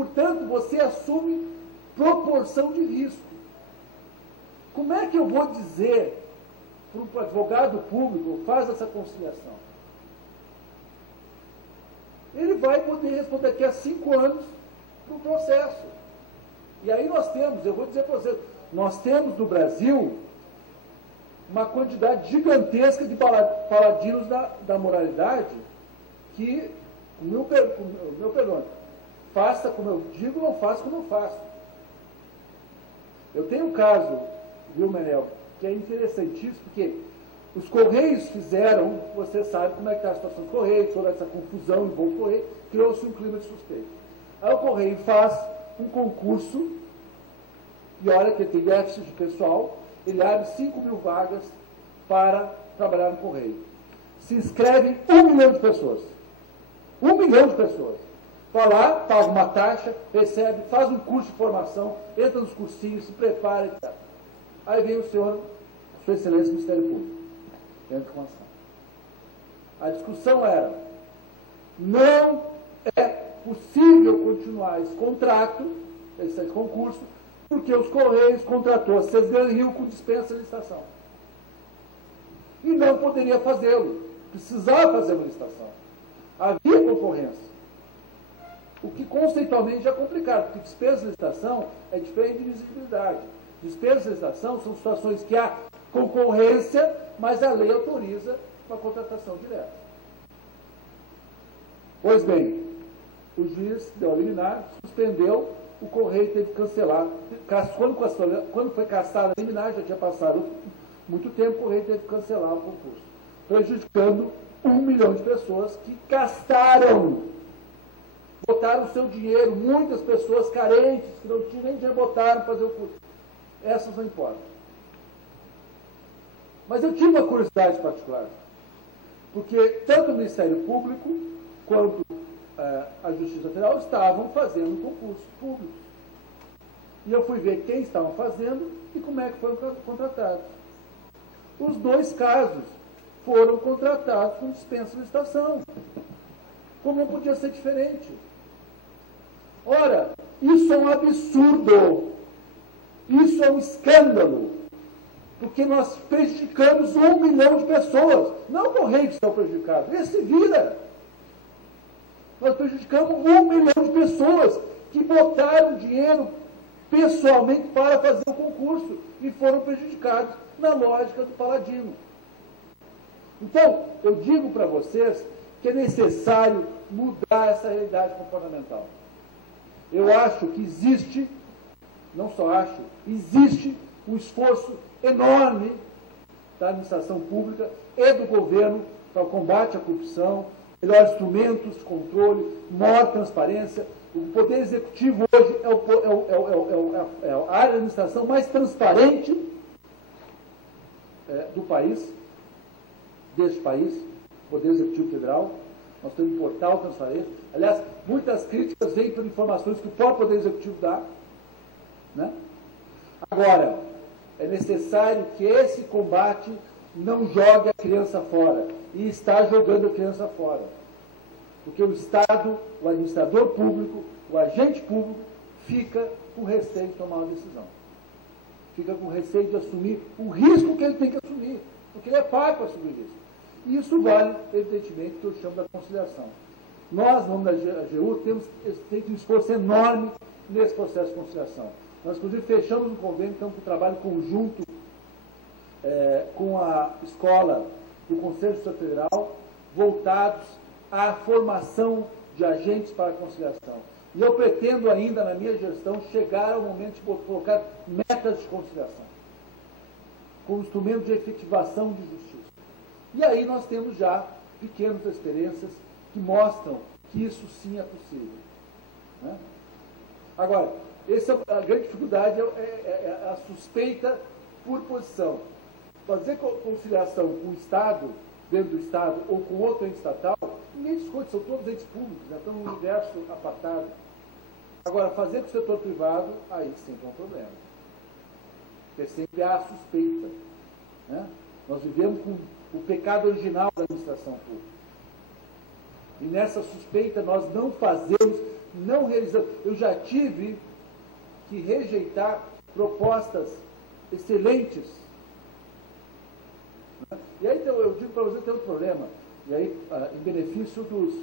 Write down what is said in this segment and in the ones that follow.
portanto, você assume proporção de risco. Como é que eu vou dizer para um advogado público, faz essa conciliação? Ele vai poder responder daqui a 5 anos para o processo. E aí nós temos, eu vou dizer para vocês, nós temos no Brasil uma quantidade gigantesca de paladinos da moralidade que, o meu perdão, faça como eu digo, não faça como eu faço. Eu tenho um caso, viu, Menel, que é interessantíssimo, porque os Correios fizeram, você sabe como é que está a situação dos Correios, toda essa confusão em bom Correio, criou-se um clima de suspeito. Aí o Correio faz um concurso, e olha que ele tem déficit de pessoal, ele abre 5.000 vagas para trabalhar no Correio. Se inscrevem 1 milhão de pessoas. 1 milhão de pessoas. Vai lá, paga uma taxa, recebe, faz um curso de formação, entra nos cursinhos, se prepara, etc. Aí vem o senhor, Sua Excelência, Ministério Público, entra com ação. A discussão era, não é possível continuar esse contrato, esse concurso, porque os Correios contratou a Cesar Rio com dispensa de licitação. E não poderia fazê-lo. Precisava fazer uma licitação. Havia concorrência. O que conceitualmente é complicado, porque dispensa de licitação é diferente de visibilidade. Dispensa de licitação são situações que há concorrência, mas a lei autoriza uma contratação direta. Pois bem, o juiz deu a liminar, suspendeu, o Correio teve que cancelar. Quando foi cassada a liminar, já tinha passado muito tempo, o Correio teve que cancelar o concurso, prejudicando 1 milhão de pessoas que gastaram, botaram o seu dinheiro, muitas pessoas carentes, que não tinham nem dinheiro, botaram para fazer o curso. Essas não importam. Mas eu tive uma curiosidade particular, porque tanto o Ministério Público quanto a Justiça Federal estavam fazendo concursos públicos. E eu fui ver quem estavam fazendo e como é que foram contratados. Os 2 casos foram contratados com dispensa de licitação. Como não podia ser diferente? Ora, isso é um absurdo. Isso é um escândalo. Porque nós prejudicamos 1 milhão de pessoas. Não o Correio que está prejudicado. Esse vira. Nós prejudicamos 1 milhão de pessoas que botaram dinheiro pessoalmente para fazer o concurso e foram prejudicados na lógica do Paladino. Então, eu digo para vocês que é necessário mudar essa realidade comportamental. Eu acho que existe, não só acho, existe um esforço enorme da administração pública e do governo para o combate à corrupção, melhores instrumentos de controle, maior transparência. O Poder Executivo hoje é a área de administração mais transparente do país, deste país, Poder Executivo Federal. Nós temos um portal transparente. Aliás, muitas críticas vêm por informações que o próprio Poder Executivo dá. Né? Agora, é necessário que esse combate não jogue a criança fora. E está jogando a criança fora. Porque o Estado, o administrador público, o agente público, fica com receio de tomar uma decisão. Fica com receio de assumir o risco que ele tem que assumir. Porque ele é pago para assumir risco. E isso vale, evidentemente, o que eu chamo da conciliação. Nós, no nome da AGU, temos feito um esforço enorme nesse processo de conciliação. Nós, inclusive, fechamos um convênio, então, com um trabalho conjunto com a escola do Conselho de Justiça Federal, voltados à formação de agentes para a conciliação. E eu pretendo ainda, na minha gestão, chegar ao momento de colocar metas de conciliação, como instrumento de efetivação de justiça. E aí nós temos já pequenas experiências que mostram que isso sim é possível. Né? Agora, a grande dificuldade é a suspeita por posição. Fazer conciliação com o Estado, dentro do Estado, ou com outro ente estatal, ninguém discute, são todos entes públicos, né? Estão num universo apartado. Agora, fazer com o setor privado, aí sempre é um problema. Porque sempre há a suspeita. Né? Nós vivemos com o pecado original da administração pública. E nessa suspeita nós não fazemos não realizando. Eu já tive que rejeitar propostas excelentes. E aí então, eu digo para você, tem outro problema, e aí, em benefício dos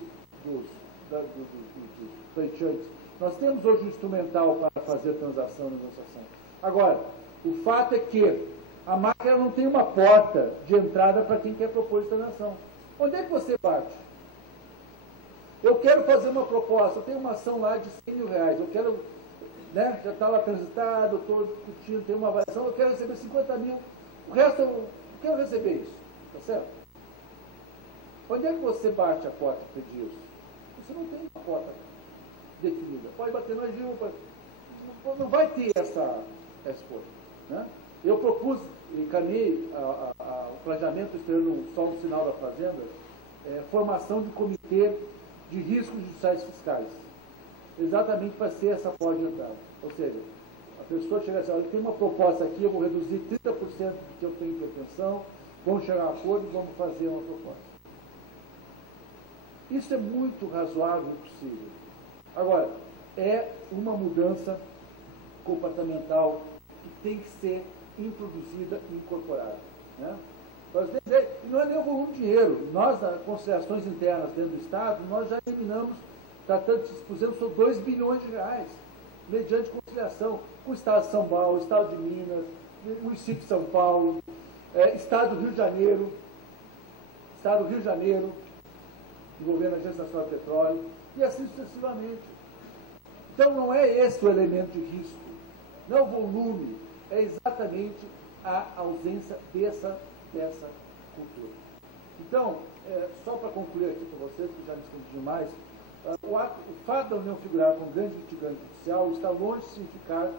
pleiteantes. Nós temos hoje um instrumental para fazer transação e negociação. Agora, o fato é que a máquina não tem uma porta de entrada para quem quer propor transação. Onde é que você bate? Eu quero fazer uma proposta, eu tenho uma ação lá de 100 mil reais, eu quero, né, já está lá transitado, eu estou discutindo, tem uma avaliação, eu quero receber 50 mil, o resto eu quero receber isso, tá certo? Onde é que você bate a porta para pedir isso? Você não tem uma porta definida. Pode bater no agil, não vai ter essa coisa. Né? Eu propus, encaminhei o planejamento, esperando só um sinal da Fazenda, formação de comitê de riscos judiciais fiscais. Exatamente para ser essa porta de entrada. Ou seja, a pessoa chega assim, olha, tem uma proposta aqui, eu vou reduzir 30% do que eu tenho pretensão, vamos chegar a acordo e vamos fazer uma proposta. Isso é muito razoável e possível. Agora, é uma mudança comportamental que tem que ser introduzida e incorporada. Né? E não é nem o volume de dinheiro. Nós, nas conciliações internas dentro do Estado, nós já eliminamos, pusemos só 2 bilhões de reais, mediante conciliação, com o Estado de São Paulo, o Estado de Minas, o município de São Paulo, Estado do Rio de Janeiro, envolvendo a Agência Nacional de Petróleo, e assim sucessivamente. Então não é esse o elemento de risco, não é o volume, é exatamente a ausência dessa cultura. Então, só para concluir aqui para vocês, que já me estendi demais, o fato da União figurar como grande litigante judicial está longe de significar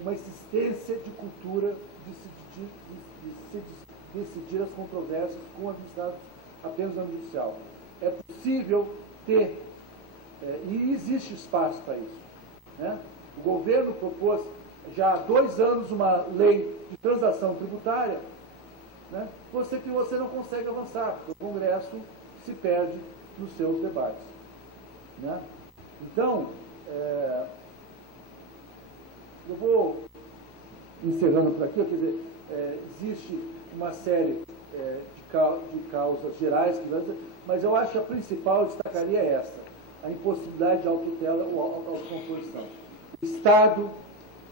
uma existência de cultura de se decidir as controvérsias com administrados apenas no âmbito judicial. É possível ter, e existe espaço para isso. Né? O governo propôs já há 2 anos uma lei de transação tributária, né? Que você não consegue avançar, porque o Congresso se perde nos seus debates. Né? Então, eu vou encerrando por aqui, quer dizer, existe uma série de causas gerais, mas eu acho que a principal, eu destacaria essa, a impossibilidade de autotutela ou autocomposição. O Estado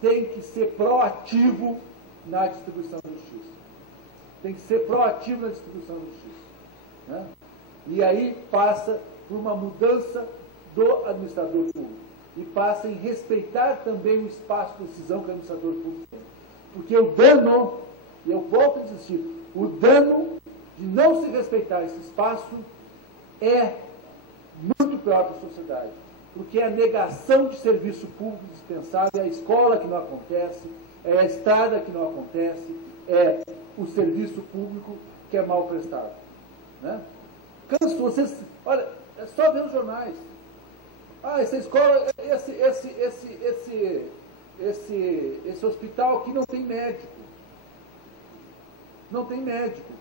tem que ser proativo na distribuição da justiça. Tem que ser proativo na distribuição da justiça. Né? E aí passa por uma mudança do administrador público. E passa em respeitar também o espaço de decisão que o administrador público tem. Porque o dano, e eu volto a insistir, o dano de não se respeitar esse espaço é muito pior para a sociedade. Porque é a negação de serviço público dispensável, é a escola que não acontece, é a estrada que não acontece, é o serviço público que é mal prestado. Né? Canso, vocês, olha, é só ver os jornais. Essa escola, esse hospital aqui não tem médico. Não tem médico.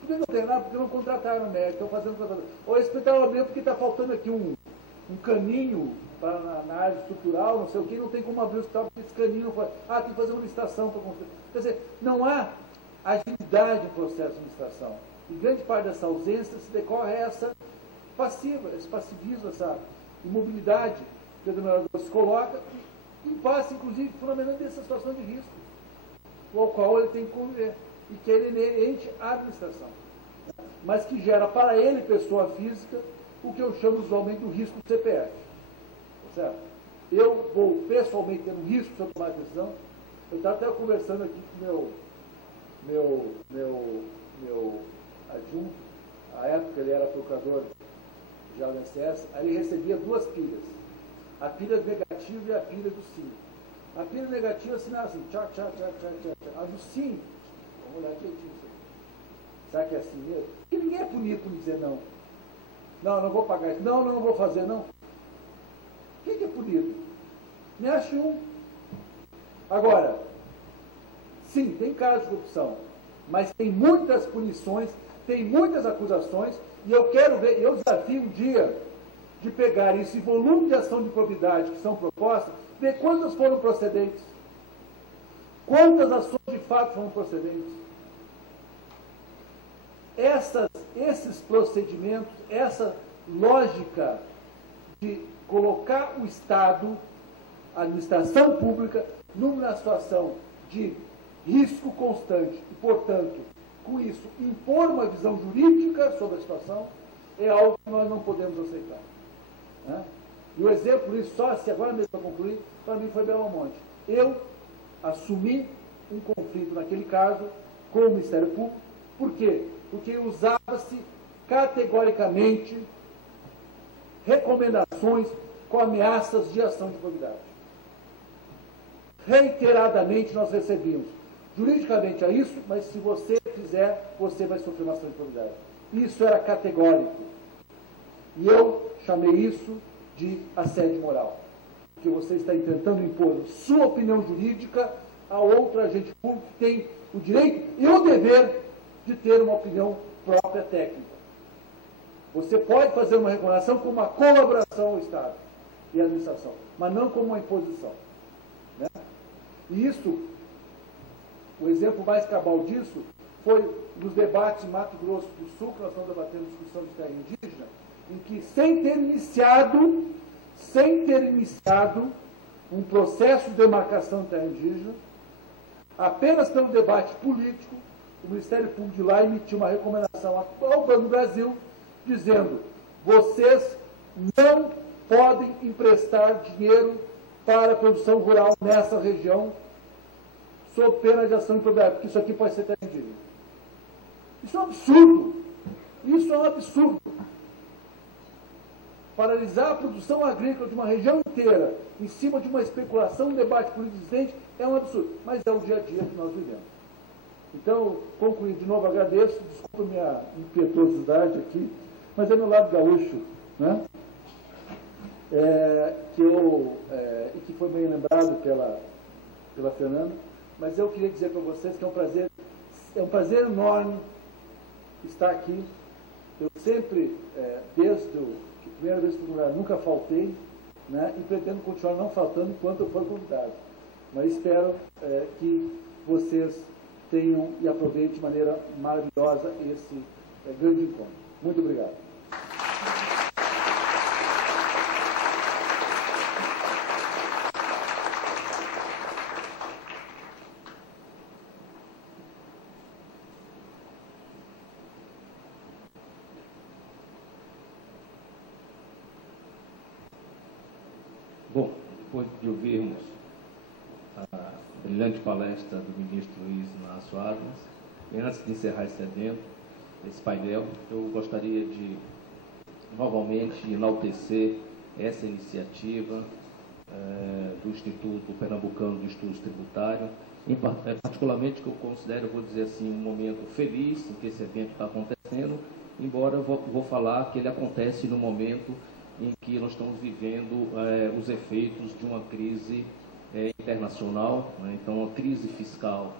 Por que não tem nada? Porque não contrataram médico, estão fazendo contratação. Ou esse hospital abriu porque está faltando aqui um caninho na área estrutural, não sei o que, não tem como abrir o hospital porque esse caninho não faz. Tem que fazer uma licitação para construir. Quer dizer, não há agilidade no processo de licitação. E grande parte dessa ausência se decorre a essa passiva, esse passivismo, essa imobilidade que o administrador se coloca, em face, inclusive, fundamentando essa situação de risco, com a qual ele tem que conviver, e que é inerente à administração, né? Mas que gera para ele, pessoa física, o que eu chamo usualmente do risco do CPF. Tá certo? Eu vou pessoalmente ter um risco se eu tomar a decisão. Eu estava até conversando aqui com meu adjunto, à época ele era procurador já no SS, aí ele recebia 2 pilhas, a pilha negativa e a pilha do sim. A pilha negativa assinava assim, tchá, tchá, tchá, tchá, tchá, tchá. A do sim, vamos olhar direitinho isso aí. Será que é assim mesmo? Porque ninguém é punido por dizer não. Não vou pagar isso. Não vou fazer, não. Quem que é punido? Me ache um. Agora, sim, tem casos de corrupção, mas tem muitas punições, tem muitas acusações, e eu quero ver, eu desafio um dia de pegar esse volume de ação de probidade que são propostas, ver quantas foram procedentes, quantas ações de fato foram procedentes. Esses procedimentos, essa lógica de colocar o Estado, a administração pública, numa situação de risco constante e, portanto, com isso, impor uma visão jurídica sobre a situação, é algo que nós não podemos aceitar. Né? E o exemplo disso, só se agora mesmo para concluir, para mim foi Belo Monte. Eu assumi um conflito naquele caso com o Ministério Público. Por quê? Porque usava-se categoricamente recomendações com ameaças de ação de probidade. Reiteradamente nós recebíamos. Juridicamente é isso, mas se você fizer, você vai sofrer uma ação de probidade. Isso era categórico. E eu chamei isso de assédio moral. Porque você está tentando impor sua opinião jurídica a outro agente público que tem o direito e o dever de ter uma opinião própria técnica. Você pode fazer uma recomendação como uma colaboração ao Estado e à administração, mas não como uma imposição. Né? E isso, o exemplo mais cabal disso foi nos debates em Mato Grosso do Sul, que nós estamos debatendo discussão de terra indígena, em que, sem ter iniciado um processo de demarcação de terra indígena, apenas pelo debate político, o Ministério Público de lá emitiu uma recomendação ao Banco do Brasil, dizendo: vocês não podem emprestar dinheiro para a produção rural nessa região, sob pena de ação improbidade, porque isso aqui pode ser terra indígena. Isso é um absurdo. Isso é um absurdo. Paralisar a produção agrícola de uma região inteira em cima de uma especulação, um debate político existente, é um absurdo. Mas é o dia a dia que nós vivemos. Então, concluindo de novo, agradeço, desculpa a minha impetuosidade aqui, mas é meu lado gaúcho, né? E que foi bem lembrado pela Fernanda, mas eu queria dizer para vocês que é um prazer enorme estar aqui. Eu sempre, desde a primeira vez que fui convidado, nunca faltei, né? E pretendo continuar não faltando enquanto eu for convidado. Mas espero que vocês tenham e aproveitem de maneira maravilhosa esse grande encontro. Muito obrigado. Bom, depois de ouvirmos a brilhante palestra do ministro Luiz Inácio Adams, e antes de encerrar esse evento, esse painel, eu gostaria de novamente enaltecer essa iniciativa do Instituto Pernambucano de Estudos Tributários, particularmente que eu considero, vou dizer assim, um momento feliz em que esse evento está acontecendo, embora eu vou falar que ele acontece no momento em que nós estamos vivendo os efeitos de uma crise internacional, né? Então, uma crise fiscal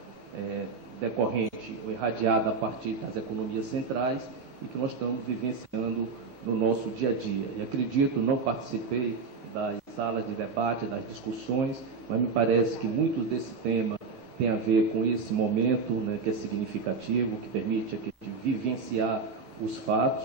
decorrente ou irradiada a partir das economias centrais e que nós estamos vivenciando no nosso dia a dia. E acredito, não participei das salas de debate, das discussões, mas me parece que muito desse tema tem a ver com esse momento, né, que é significativo, que permite a gente vivenciar os fatos,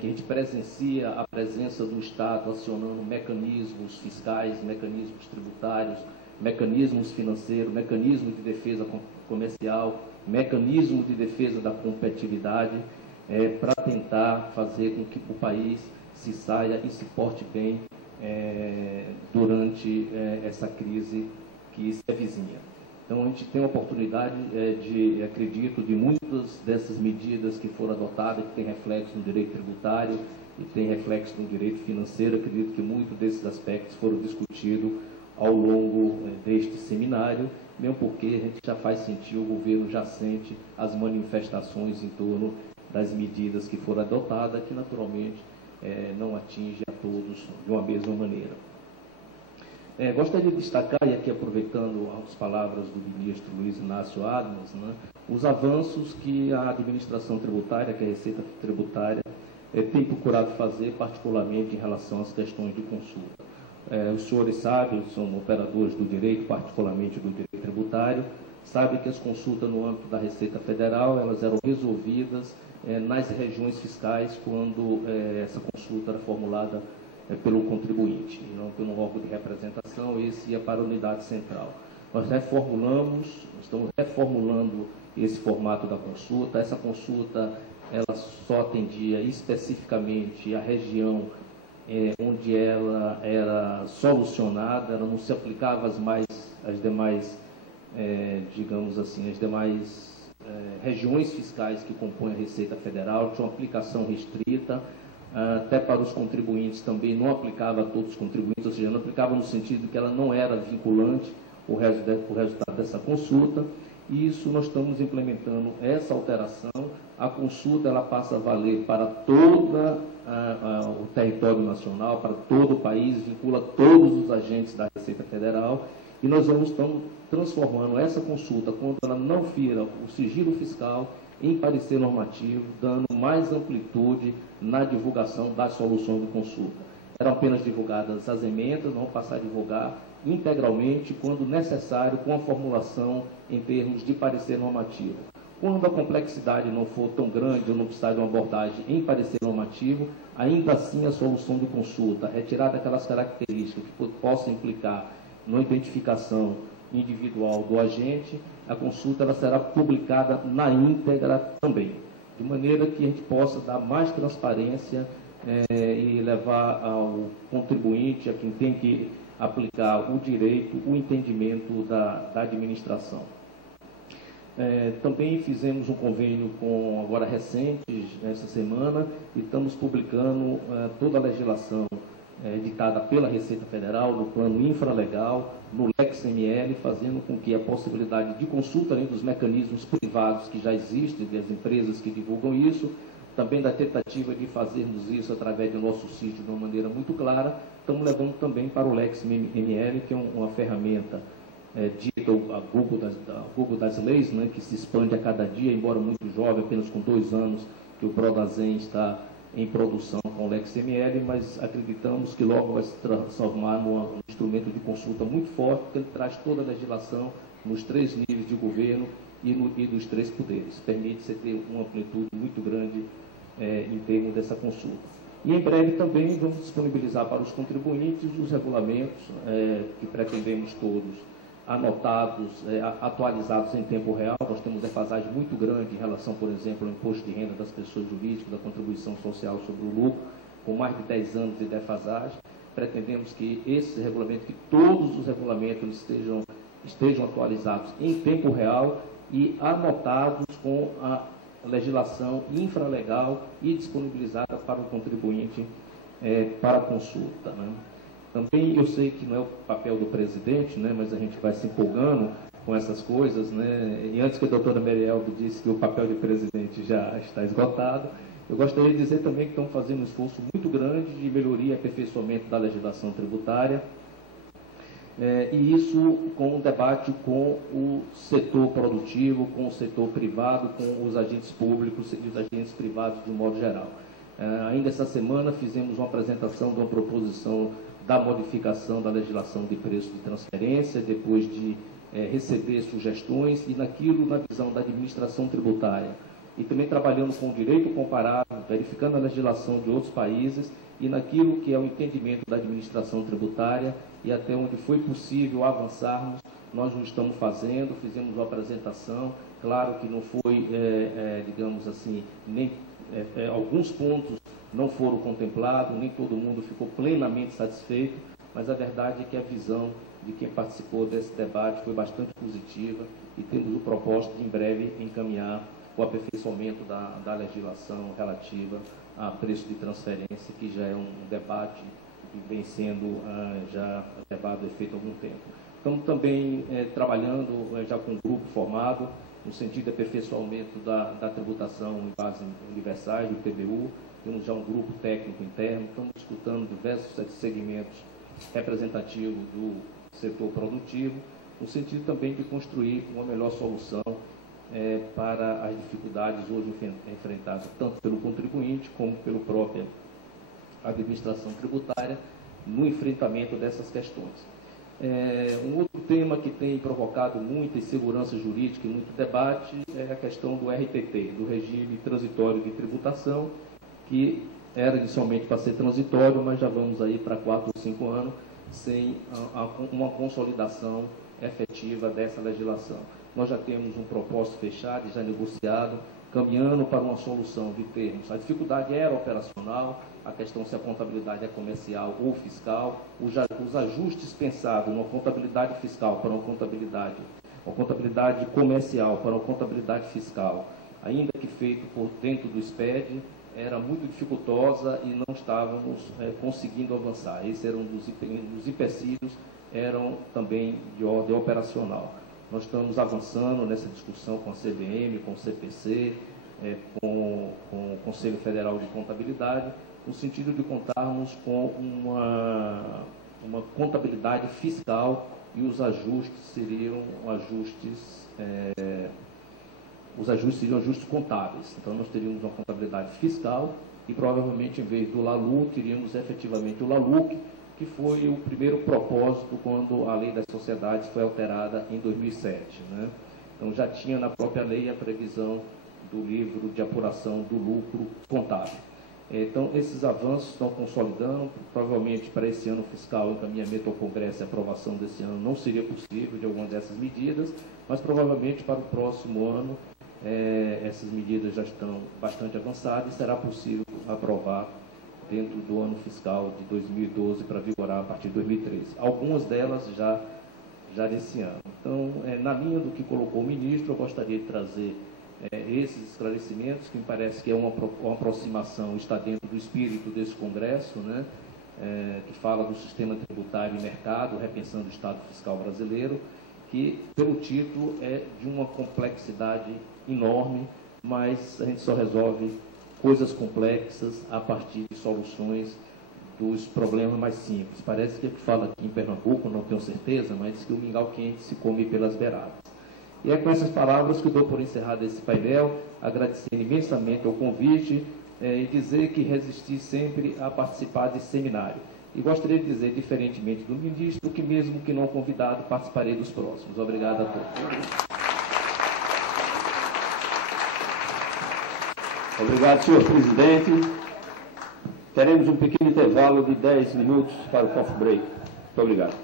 que a gente presencia a presença do Estado acionando mecanismos fiscais, mecanismos tributários, mecanismos financeiros, mecanismo de defesa comercial, mecanismo de defesa da competitividade, para tentar fazer com que o país se saia e se porte bem durante essa crise que se avizinha. Então, a gente tem a oportunidade acredito, de muitas dessas medidas que foram adotadas, que tem reflexo no direito tributário e tem reflexo no direito financeiro. Acredito que muitos desses aspectos foram discutidos ao longo deste seminário, mesmo porque a gente já faz sentir, o governo já sente as manifestações em torno das medidas que foram adotadas, que naturalmente não atinge a todos de uma mesma maneira. Gostaria de destacar, e aqui aproveitando as palavras do ministro Luiz Inácio Adams, né, os avanços que a administração tributária, que a Receita Tributária, tem procurado fazer, particularmente em relação às questões de consulta. Os senhores sabem, são operadores do direito, particularmente do direito tributário, sabem que as consultas no âmbito da Receita Federal, elas eram resolvidas nas regiões fiscais quando essa consulta era formulada pelo contribuinte, e não pelo órgão de representação, esse ia para a unidade central. Nós estamos reformulando esse formato da consulta. Essa consulta, ela só atendia especificamente a região onde ela era solucionada, ela não se aplicava às demais, digamos assim, as demais regiões fiscais que compõem a Receita Federal, tinha uma aplicação restrita, até para os contribuintes também não aplicava a todos os contribuintes, ou seja, não aplicava no sentido de que ela não era vinculante o resultado dessa consulta, e isso nós estamos implementando essa alteração. A consulta ela passa a valer para todo o território nacional, para todo o país, vincula todos os agentes da Receita Federal, e nós estamos transformando essa consulta, quando ela não fira o sigilo fiscal, em parecer normativo, dando mais amplitude na divulgação das soluções de consulta. Eram apenas divulgadas as emendas, vão passar a divulgar integralmente, quando necessário, com a formulação em termos de parecer normativo. Quando a complexidade não for tão grande ou não precisar de uma abordagem em parecer normativo, ainda assim a solução de consulta, retirada aquelas características que possam implicar na identificação individual do agente, a consulta ela será publicada na íntegra também, de maneira que a gente possa dar mais transparência e levar ao contribuinte, a quem tem que aplicar o direito, o entendimento da administração. Também fizemos um convênio agora recente, essa semana, e estamos publicando toda a legislação ditada pela Receita Federal, no plano infralegal, no LEX-ML, fazendo com que a possibilidade de consulta, além dos mecanismos privados que já existem, das empresas que divulgam isso, também da tentativa de fazermos isso através do nosso sítio de uma maneira muito clara, estamos levando também para o LEX-ML, que é uma ferramenta dita a Google das leis, né, que se expande a cada dia, embora muito jovem, apenas com 2 anos, que o Prodazem está em produção com o LEX-ML, mas acreditamos que logo vai se transformar num instrumento de consulta muito forte, porque ele traz toda a legislação nos 3 níveis de governo e dos 3 poderes. Permite você ter uma amplitude muito grande em termos dessa consulta. E em breve também vamos disponibilizar para os contribuintes os regulamentos que pretendemos todos anotados, atualizados em tempo real. Nós temos defasagem muito grande em relação, por exemplo, ao imposto de renda das pessoas jurídicas, da contribuição social sobre o lucro, com mais de 10 anos de defasagem. Pretendemos que esses regulamentos, que todos os regulamentos estejam atualizados em tempo real e anotados com a legislação infralegal e disponibilizada para o contribuinte para consulta, né? Também eu sei que não é o papel do presidente, né, mas a gente vai se empolgando com essas coisas, né? E antes que a doutora Merielbe disse que o papel de presidente já está esgotado, eu gostaria de dizer também que estamos fazendo um esforço muito grande de melhoria e aperfeiçoamento da legislação tributária, e isso com um debate com o setor produtivo, com o setor privado, com os agentes públicos e os agentes privados de um modo geral. Ainda essa semana fizemos uma apresentação de uma proposição da modificação da legislação de preço de transferência, depois de receber sugestões, e na visão da administração tributária. E também trabalhando com o direito comparável, verificando a legislação de outros países, e naquilo que é o entendimento da administração tributária, e até onde foi possível avançarmos, nós o estamos fazendo. Fizemos uma apresentação, claro que não foi, digamos assim, nem alguns pontos não foram contemplados, nem todo mundo ficou plenamente satisfeito, mas a verdade é que a visão de quem participou desse debate foi bastante positiva, e temos o propósito de, em breve, encaminhar o aperfeiçoamento da legislação relativa a preço de transferência, que já é um debate que vem sendo já levado a efeito há algum tempo. Estamos também trabalhando já com um grupo formado, no sentido de aperfeiçoamento da tributação em base universais, do TBU. Temos já um grupo técnico interno, estamos escutando diversos segmentos representativos do setor produtivo, no sentido também de construir uma melhor solução para as dificuldades hoje enfrentadas tanto pelo contribuinte como pela própria administração tributária no enfrentamento dessas questões. Um outro tema que tem provocado muita insegurança jurídica e muito debate é a questão do RTT, do regime transitório de tributação, que era inicialmente para ser transitório, mas já vamos aí para 4 ou 5 anos sem uma consolidação efetiva dessa legislação. Nós já temos um propósito fechado e já negociado, caminhando para uma solução de termos. A dificuldade era operacional, a questão se a contabilidade é comercial ou fiscal, os ajustes pensados numa contabilidade fiscal para uma contabilidade comercial para uma contabilidade fiscal, ainda que feito por dentro do SPED, era muito dificultosa e não estávamos conseguindo avançar. Esse era um dos empecilhos, eram também de ordem operacional. Nós estamos avançando nessa discussão com a CVM, com o CPC, com o Conselho Federal de Contabilidade, no sentido de contarmos com uma contabilidade fiscal e os ajustes seriam ajustes contábeis. Então, nós teríamos uma contabilidade fiscal e, provavelmente, em vez do LALUC, teríamos efetivamente o LALUC, que foi o primeiro propósito quando a Lei das Sociedades foi alterada em 2007. Né? Então, já tinha na própria lei a previsão do livro de apuração do lucro contábil. Então, esses avanços estão consolidando. Provavelmente, para esse ano fiscal, o encaminhamento ao Congresso e a aprovação desse ano não seria possível de alguma dessas medidas, mas provavelmente para o próximo ano essas medidas já estão bastante avançadas e será possível aprovar dentro do ano fiscal de 2012 para vigorar a partir de 2013. Algumas delas já nesse ano. Então, na linha do que colocou o ministro, eu gostaria de trazer esses esclarecimentos, que me parece que é uma aproximação, está dentro do espírito desse Congresso, né, que fala do sistema tributário e mercado, repensando o Estado fiscal brasileiro, que, pelo título, é de uma complexidade enorme, mas a gente só resolve coisas complexas a partir de soluções dos problemas mais simples. Parece que é que fala aqui em Pernambuco, não tenho certeza, mas diz que o mingau quente se come pelas beiradas. E é com essas palavras que eu dou por encerrado esse painel, agradecendo imensamente o convite e dizer que resisti sempre a participar desse seminário. E gostaria de dizer, diferentemente do ministro, que mesmo que não convidado, participarei dos próximos. Obrigado a todos. Obrigado, senhor presidente. Teremos um pequeno intervalo de 10 minutos para o coffee break. Muito obrigado.